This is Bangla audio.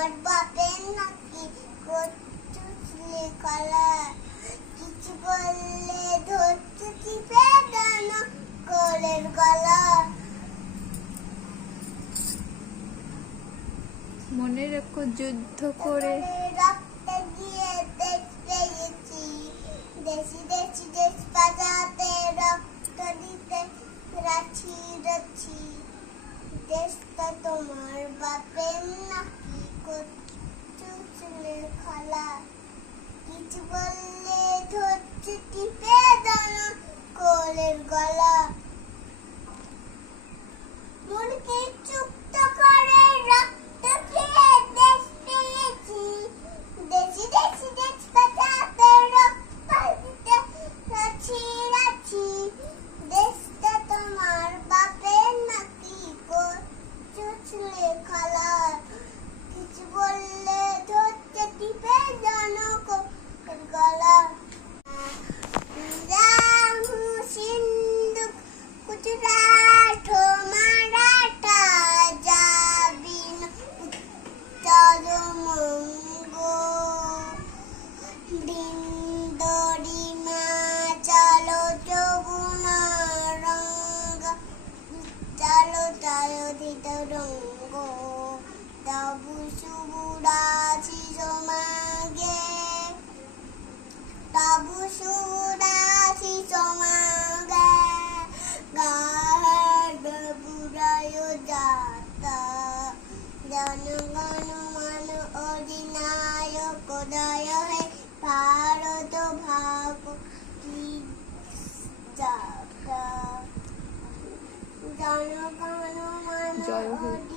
তোমার বাপের নাকি কচু ছিলে কলা, কিছু বললে ধরতে চিপে দানো কোলের গলা। মনে রেখো যুদ্ধ করে রক্তে গিয়ে দেশ পেয়েছি, দেশি দেশি দেশ বাজাতে রক্ত দিতে রাছি রাছি। দেশটা তোমার বাপের নাকি কচু ছিলে খলা, কিছু বললে ধরছে টিপে দানো কোলের গলা। মুরগি চুক্ত করে রক্ত খেয়ে দেশ পেয়েছি, দেশি দেশি দেশ বাঁচাতে রক্ত দিতে রাছি রাছি। দেশটা তোমার বাপের নাকি কচু ছিলে খলা, কিছু বললে ধরতে টিপে জানো কোলের গলা। রামু সিন্ধুক গুজরাট ও মারাঠা, যাবিন উত্তরবঙ্গ। বৃন্দরিমা চলো যমুনা রঙ্গ, চলো চলো ধৃতরঙ্গ। তবু শুভরাশি সমাগে, তবু শুভরাশি সমাগে। গাহের বুড়ায় যাতা, জনগণ মন অধিনায়ক উদয় হে ভারত ভাগ যাতা। জনগণ মন জয় হোক।